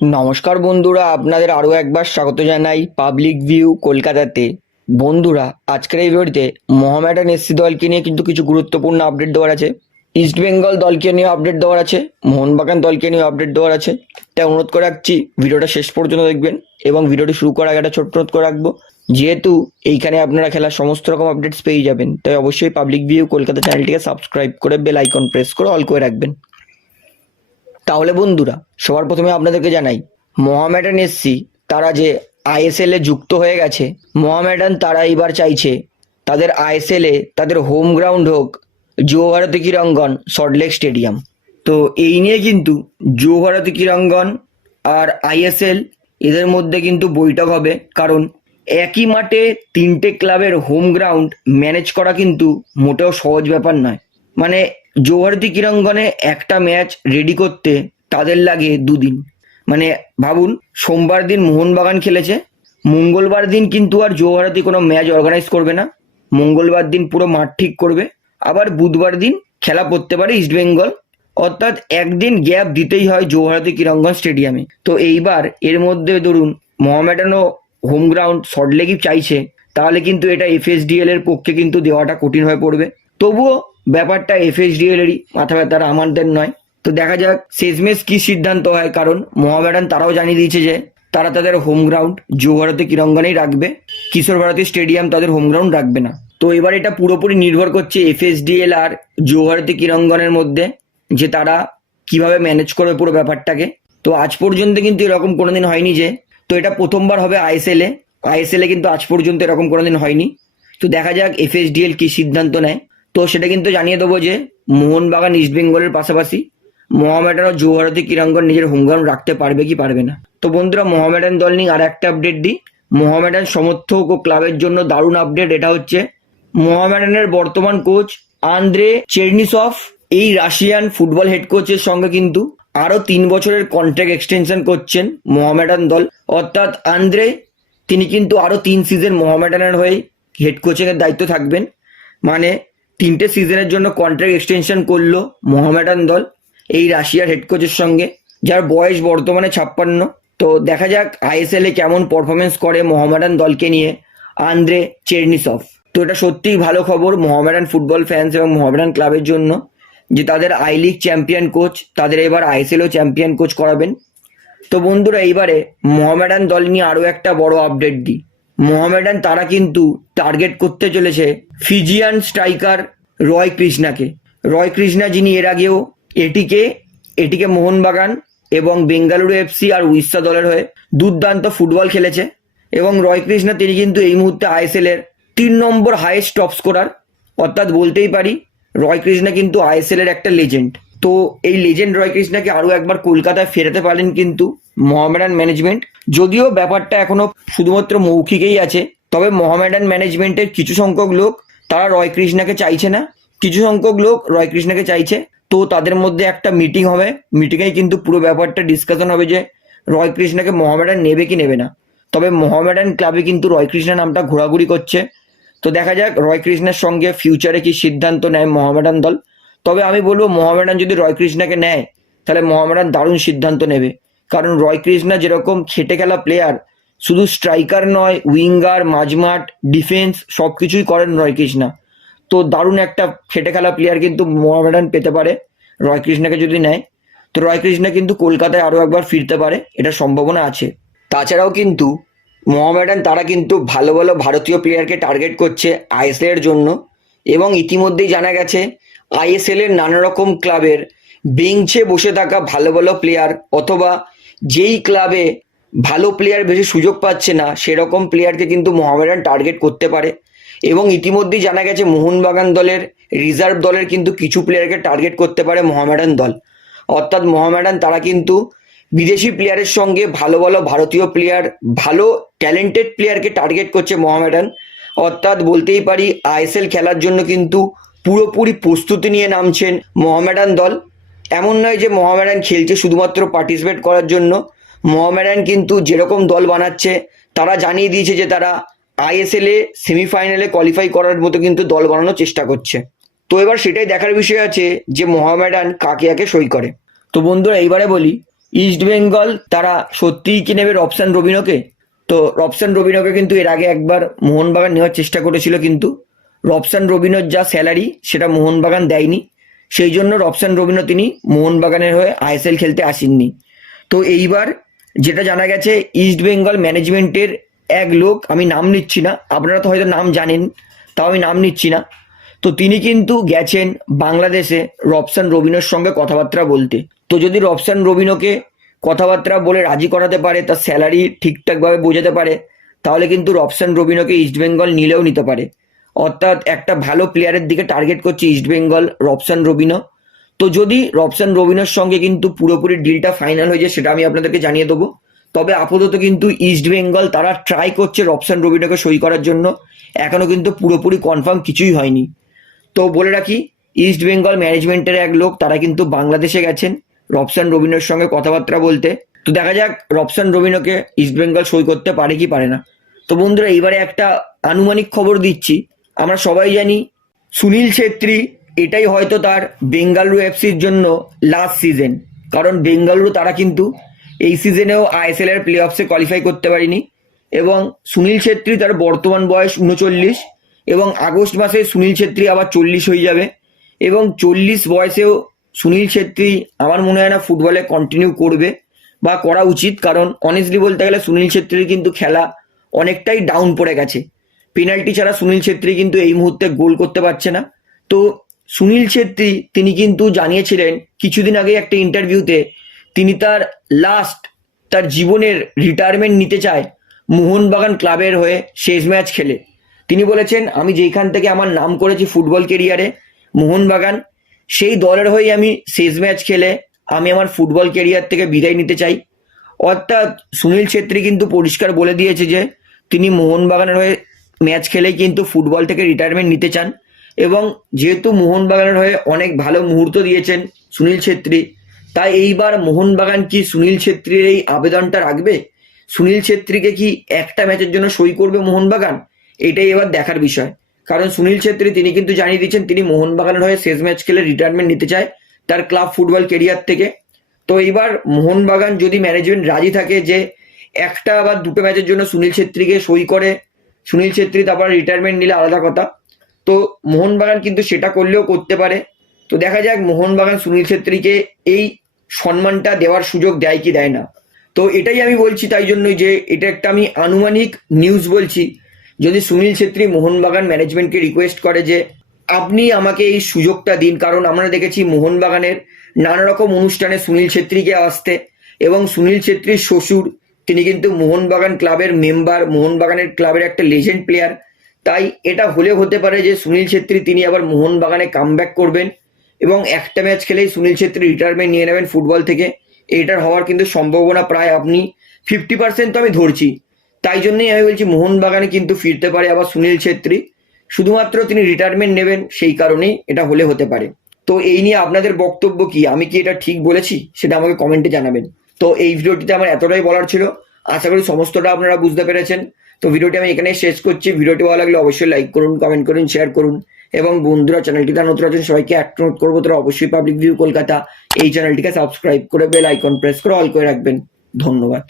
নমস্কার বন্ধুরা, আপনাদের আরও একবার স্বাগত জানাই পাবলিক ভিউ কলকাতাতে। বন্ধুরা, আজকের এই ভিডিওতে মোহামেডান এসসি দলকে নিয়ে কিন্তু কিছু গুরুত্বপূর্ণ আপডেট দেওয়ার আছে। ইস্ট বেঙ্গল দলকে নিয়ে আপডেট দেওয়ার আছে, মোহনবাগান দলকে নিয়ে আপডেট দেওয়ার আছে। তাই অনুরোধ করে রাখছি, ভিডিওটা শেষ পর্যন্ত দেখবেন এবং ভিডিওটি শুরু করার আগে একটা ছোট্ট নোট করে রাখব, যেহেতু এইখানে আপনারা খেলার সমস্ত রকম আপডেটস পেয়ে যাবেন, তাই অবশ্যই পাবলিক ভিউ কলকাতা চ্যানেলটিকে সাবস্ক্রাইব করে বেল আইকন প্রেস করে অল করে রাখবেন। তাহলে বন্ধুরা, সবার প্রথমে আপনাদেরকে জানাই, মোহামেডান এসসি তারা যে আইএসএল এ যুক্ত হয়ে গেছে, মোহামেডান তারা এবার চাইছে, তাদের আইএসএল এ, তাদের হোম গ্রাউন্ড হোক যুবভারতী ক্রীড়াঙ্গন, সল্টলেক স্টেডিয়াম। তো এই নিয়ে কিন্তু যুবভারতী ক্রীড়াঙ্গন আর আইএসএল এদের মধ্যে কিন্তু বৈঠক হবে, কারণ একই মাঠে তিনটে ক্লাবের হোম গ্রাউন্ড ম্যানেজ করা কিন্তু মোটেও সহজ ব্যাপার নয়। মানে জৌহারতি ক্রীড়াঙ্গনে একটা ম্যাচ রেডি করতে তাদের লাগে দুদিন। মানে ভাবুন, সোমবার দিন মোহনবাগান খেলেছে, মঙ্গলবার দিন কিন্তু আর জৌহারতি কোনো ম্যাচ অর্গানাইজ করবে না। মঙ্গলবার দিন পুরো মাঠ ঠিক করবে, আবার বুধবার দিন খেলা পড়তে পারে ইস্টবেঙ্গল অর্থাৎ একদিন গ্যাপ দিতেই হয় জৌহারতি ক্রীড়াঙ্গন স্টেডিয়ামে তো এইবার এর মধ্যে ধরুন, মোহামেডানও হোম গ্রাউন্ড সল্টলেকই চাইছে, তাহলে কিন্তু এটা এফএসডিএল এর পক্ষে কিন্তু দেওয়াটা কঠিন হয়ে পড়বে। তবুও ব্যাপারটা এফএসডিএল এরই মাথা ব্যথার আমাদের নয়। তো দেখা যাক শেষমেশ কি সিদ্ধান্ত হয়, কারণ মোহামেডান তারাও জানিয়ে দিয়েছে যে তারা তাদের হোম গ্রাউন্ড যুবভারতী ক্রীড়াঙ্গনেই রাখবে। কিশোর ভারতী স্টেডিয়াম তাদের হোম গ্রাউন্ড রাখবে না। তো এবার এটা পুরোপুরি নির্ভর করছে এফএসডিএল আর যুবভারতী ক্রীড়াঙ্গনের মধ্যে যে তারা কীভাবে ম্যানেজ করবে পুরো ব্যাপারটাকে। তো আজ পর্যন্ত কিন্তু এরকম কোনোদিন হয়নি যে, তো এটা প্রথমবার হবে আইএসএল এ। আইএসএল এ কিন্তু আজ পর্যন্ত এরকম কোনোদিন হয়নি। তো দেখা যাক এফএসডিএল কি সিদ্ধান্ত নেয়। তো সেটা কিন্তু জানিয়ে দেবো যে মোহনবাগান ইস্ট বেঙ্গলের পাশাপাশি মোহামেডান ও যুবভারতী ক্রীড়াঙ্গন নিজের হোম গ্রাউন্ড রাখতে পারবে কি পারবে না। তো বন্ধুরা, মোহামেডান দল নিয়ে আর একটা আপডেট দিই। মোহামেডান সমর্থক ও ক্লাবের জন্য দারুণ আপডেট এটা হচ্ছে মোহামেডানের বর্তমান কোচ আন্দ্রে চেরনিসফ। এই রাশিয়ান ফুটবল হেড কোচের সঙ্গে কিন্তু আরও তিন বছরের কন্ট্রাক্ট এক্সটেনশন করছেন মোহামেডান দল। অর্থাৎ আন্দ্রে, তিনি কিন্তু আরও তিন সিজন মোহামেডানের হয়ে হেড কোচিং এর দায়িত্ব থাকবেন। মানে তিনটে সিজনের জন্য কন্ট্রাক্ট এক্সটেনশন করল মোহামেডান দল, এই রাশিয়ার হেড কোচের সঙ্গে, যার বয়স বর্তমানে ছাপ্পান্ন। তো দেখা যাক আইএসএল এ কেমন পারফরমেন্স করে মোহামেডান দলকে নিয়ে আন্দ্রে চেরনিসফ। তো এটা সত্যিই ভালো খবর মোহামেডান ফুটবল ফ্যান্স এবং মোহামেডান ক্লাবের জন্য, যে তাদের আই লিগ চ্যাম্পিয়ন কোচ তাদের এবার আইএসএলও চ্যাম্পিয়ন কোচ করাবেন। তো বন্ধুরা, এইবারে মোহামেডান দল নিয়ে আরও একটা বড় আপডেট দিই। মোহামেডান তারা কিন্তু টার্গেট করতে চলেছে ফিজিয়ান স্ট্রাইকার রয় কৃষ্ণাকে। রয় কৃষ্ণা যিনি এর আগেও এটিকে এটিকে মোহনবাগান এবং বেঙ্গালুরু এফসি আর উড়িষ্যা দলের হয়ে দুর্দান্ত ফুটবল খেলেছে এবং রয় কৃষ্ণা তিনি কিন্তু এই মুহূর্তে আইএসএল এর তিন নম্বর হাইয়েস্ট টপ স্কোরার অর্থাৎ বলতেই পারি, রয় কৃষ্ণা কিন্তু আইএসএল এর একটা লেজেন্ড তো এই লেজেন্ড রয় কৃষ্ণাকে আরও একবার কলকাতায় ফেরাতে পারেন কিন্তু মোহামেডান ম্যানেজমেন্ট যদিও ব্যাপারটা এখনও শুধুমাত্র মৌখিকেই আছে, তবে মোহামেডান ম্যানেজমেন্টের কিছু সংখ্যক লোক তারা রয় কৃষ্ণাকে চাইছে না। কিছু সংখ্যক লোক রয় কৃষ্ণাকে চাইছে। তো তাদের মধ্যে একটা মিটিং হবে। মিটিংয়ে কিন্তু পুরো ব্যাপারটা ডিসকাশন হবে যে রয় কৃষ্ণাকে মোহামেডান নেবে কি নেবে না। তবে মোহামেডান ক্লাবে কিন্তু রয় কৃষ্ণা নামটা ঘোরাঘুরি করছে। তো দেখা যাক রয় কৃষ্ণের সঙ্গে ফিউচারে কি সিদ্ধান্ত নেয় মোহামেডান দল। তবে আমি বলব মোহামেডান যদি রয় কৃষ্ণাকে নেয়, তাহলে মোহামেডান দারুণ সিদ্ধান্ত নেবে। কারণ রয় কৃষ্ণা যেরকম খেটে খেলা প্লেয়ার শুধু স্ট্রাইকার নয় উইঙ্গার মাঝমাঠ ডিফেন্স সব কিছুই করেন রয় কৃষ্ণা তো দারুণ একটা খেটে খেলা প্লেয়ার কিন্তু মোহামেডান পেতে পারে রয় কৃষ্ণাকে যদি নেয়। তো রয় কৃষ্ণা কিন্তু কলকাতায় আরও একবার ফিরতে পারে, এটা সম্ভাবনা আছে। তাছাড়াও কিন্তু মোহামেডান তারা কিন্তু ভালো ভালো ভারতীয় প্লেয়ারকে টার্গেট করছে আইএসএল এর জন্য। এবং ইতিমধ্যেই জানা গেছে আইএসএল এর নানা রকম ক্লাবের বেঞ্চে বসে থাকা ভালো ভালো প্লেয়ার অথবা যেই ক্লাবে ভালো প্লেয়ার বেশি সুযোগ পাচ্ছে না, সেরকম প্লেয়ারকে কিন্তু মোহামেডান টার্গেট করতে পারে। এবং ইতিমধ্যেই জানা গেছে মোহনবাগান দলের রিজার্ভ দলের কিন্তু কিছু প্লেয়ারকে টার্গেট করতে পারে মোহামেডান দল। অর্থাৎ মোহামেডান তারা কিন্তু বিদেশি প্লেয়ারের সঙ্গে ভালো ভালো ভারতীয় প্লেয়ার ভালো ট্যালেন্টেড প্লেয়ারকে টার্গেট করছে মোহামেডান। অর্থাৎ বলতেই পারি, আইএসএল খেলার জন্য কিন্তু পুরোপুরি প্রস্তুতি নিয়ে নামছেন মোহামেডান দল। এমন নয় যে মোহামেডান খেলছে শুধুমাত্র পার্টিসিপেট করার জন্য। মোহামেডান কিন্তু যেরকম দল বানাচ্ছে, তারা জানিয়ে দিয়েছে যে তারা আইএসএল এ সেমিফাইনালে কোয়ালিফাই করার মতো কিন্তু দল বানানোর চেষ্টা করছে। তো এবার সেটাই দেখার বিষয় আছে যে মোহামেডান কাকে কাকে সই করে। তো বন্ধুরা, এইবারে বলি ইস্ট বেঙ্গল তারা সত্যিই কি নেবে রবসান রবিনোকে? তো রবসান রবিনোকে কিন্তু এর আগে একবার মোহনবাগান নেওয়ার চেষ্টা করেছিল কিন্তু রবসান রবিনোর যা স্যালারি, সেটা মোহনবাগান দেয়নি। সেই জন্য রবসান রবিনো তিনি মোহনবাগানের হয়ে আইএসএল খেলতে আসেননি। তো এইবার যেটা জানা গেছে ইস্ট বেঙ্গল ম্যানেজমেন্টের এক লোক, আমি নাম নিচ্ছি না, আপনারা তো হয়তো নাম জানেন, তাও আমি নাম নিচ্ছি না। তো তিনি কিন্তু গেছেন বাংলাদেশে রবসান রবিনোর সঙ্গে কথাবার্তা বলতে। তো যদি রবসান রবিনোকে কথাবার্তা বলে রাজি করাতে পারে, তার স্যালারি ঠিকঠাকভাবে বোঝাতে পারে, তাহলে কিন্তু রবসান রবিনোকে ইস্টবেঙ্গল নিলেও নিতে পারে। অর্থাৎ একটা ভালো প্লেয়ারের দিকে টার্গেট করছে ইস্টবেঙ্গল রবসান রবিনো তো যদি রবসান রবিনোর সঙ্গে কিন্তু পুরোপুরি ডিলটা ফাইনাল হয়ে যায়, সেটা আমি আপনাদেরকে জানিয়ে দেবো। তবে আপাতত কিন্তু ইস্ট বেঙ্গল তারা ট্রাই করছে রবসান রবিনোকে সই করার জন্য। এখনও কিন্তু পুরোপুরি কনফার্ম কিছুই হয়নি। তো বলে রাখি ইস্ট বেঙ্গল ম্যানেজমেন্টের এক লোক, তারা কিন্তু বাংলাদেশে গেছেন রবসান রবিনোর সঙ্গে কথাবার্তা বলতে। তো দেখা যাক রবসান রবিনোকে ইস্ট বেঙ্গল সই করতে পারে কি পারে না। তো বন্ধুরা এবারে একটা আনুমানিক খবর দিচ্ছি। আমরা সবাই জানি সুনীল ছেত্রী এটাই হয়তো তার বেঙ্গালুরু এফসির জন্য লাস্ট সিজন কারণ বেঙ্গালুরু তারা কিন্তু এই সিজনেও আইএসএল এর প্লে অফসে কোয়ালিফাই করতে পারেনি। এবং সুনীল ছেত্রী তার বর্তমান বয়স উনচল্লিশ এবং আগস্ট মাসে সুনীল ছেত্রী আবার চল্লিশ হয়ে যাবে। এবং চল্লিশ বয়সেও সুনীল ছেত্রী আমার মনে হয় না ফুটবলে কন্টিনিউ করবে বা করা উচিত। কারণ অনেস্টলি বলতে গেলে সুনীল ছেত্রীর কিন্তু খেলা অনেকটাই ডাউন পড়ে গেছে। পেনাল্টি ছাড়া সুনীল ছেত্রী কিন্তু এই মুহূর্তে গোল করতে পারছে না। তো সুনীল ছেত্রী, তিনি কিন্তু জানিয়েছিলেন কিছুদিন আগে একটা ইন্টারভিউতে, তিনি তার লাস্ট তার জীবনের রিটায়ারমেন্ট নিতে চায় মোহনবাগান ক্লাবের হয়ে শেষ ম্যাচ খেলে। তিনি বলেছেন, আমি যেইখান থেকে আমার নাম করেছি ফুটবল কেরিয়ারে মোহনবাগান, সেই দলের হয়ে আমি শেষ ম্যাচ খেলে আমি আমার ফুটবল কেরিয়ার থেকে বিদায় নিতে চাই। অর্থাৎ সুনীল ছেত্রী কিন্তু পরিষ্কার বলে দিয়েছে যে, তিনি মোহনবাগানের হয়ে ম্যাচ খেলেই কিন্তু ফুটবল থেকে রিটায়ারমেন্ট নিতে চান। এবং যেহেতু মোহনবাগানের হয়ে অনেক ভালো মুহূর্ত দিয়েছেন সুনীল ছেত্রী, তাই এইবার মোহনবাগান কি সুনীল ছেত্রীর এই আবেদনটা রাখবে? সুনীল ছেত্রীকে কি একটা ম্যাচের জন্য সই করবে মোহনবাগান? এটাই এবার দেখার বিষয়। কারণ সুনীল ছেত্রী, তিনি কিন্তু জানিয়ে দিচ্ছেন তিনি মোহনবাগানের হয়ে শেষ ম্যাচ খেলে রিটায়ারমেন্ট নিতে চায় তার ক্লাব ফুটবল কেরিয়ার থেকে। তো এইবার মোহনবাগান যদি ম্যানেজমেন্ট রাজি থাকে যে একটা বা দুটো ম্যাচের জন্য সুনীল ছেত্রীকে সই করে সুনীল ছেত্রী তারপর রিটায়ারমেন্ট নিলে আলাদা কথা। তো মোহনবাগান কিন্তু সেটা করলেও করতে পারে। তো দেখা যাক মোহনবাগান সুনীল ছেত্রীকে এই সম্মানটা দেওয়ার সুযোগ দেয় কি দেয় না। তো এটাই আমি বলছি তাই জন্যই যে এটা একটা আমি আনুমানিক নিউজ বলছি। যদি সুনীল ছেত্রী মোহনবাগান ম্যানেজমেন্টকে রিকোয়েস্ট করে যে, আপনি আমাকে এই সুযোগটা দিন। কারণ আমরা দেখেছি মোহনবাগানের নানা রকম অনুষ্ঠানে সুনীল ছেত্রীকে আসতে এবং সুনীল ছেত্রীর শ্বশুর তিনি কিন্তু মোহনবাগান ক্লাবের মেম্বার, মোহনবাগানের ক্লাবের একটা লেজেন্ড প্লেয়ার তাই এটা হলে হতে পারে যে সুনীল ছেত্রী তিনি আবার মোহনবাগানে কাম করবেন এবং একটা ম্যাচ খেলেই সুনীল ছেত্রী রিটায়ারমেন্ট নিয়ে নেবেন ফুটবল থেকে। এটার হওয়ার কিন্তু সম্ভাবনা প্রায় আপনি ফিফটি পার্সেন্ট তো আমি ধরছি। তাই জন্যই আমি বলছি মোহনবাগানে কিন্তু ফিরতে পারে আবার সুনীল ছেত্রী। শুধুমাত্র তিনি রিটায়ারমেন্ট নেবেন সেই কারণেই এটা হলে হতে পারে। তো এই নিয়ে আপনাদের বক্তব্য কি? আমি কি এটা ঠিক বলেছি? সেটা আমাকে কমেন্টে জানাবেন। তো এই ভিডিওটিতে আমার এতটাই বলার ছিল। আশা করি সমস্তটা আপনারা বুঝতে পেরেছেন। তো ভিডিওটি আমি এখানে শেষ করছি। ভিডিওটি ভালো লাগলে অবশ্যই লাইক করুন কমেন্ট করুন শেয়ার করুন এবং বন্ধুরা চ্যানেলটি তার নতুন আছেন, সবাইকে অ্যাক্ট করব, তারা অবশ্যই পাবলিক ভিউ কলকাতা এই চ্যানেলটিকে সাবস্ক্রাইব করে বেল আইকন প্রেস করে অল করে রাখবেন। ধন্যবাদ।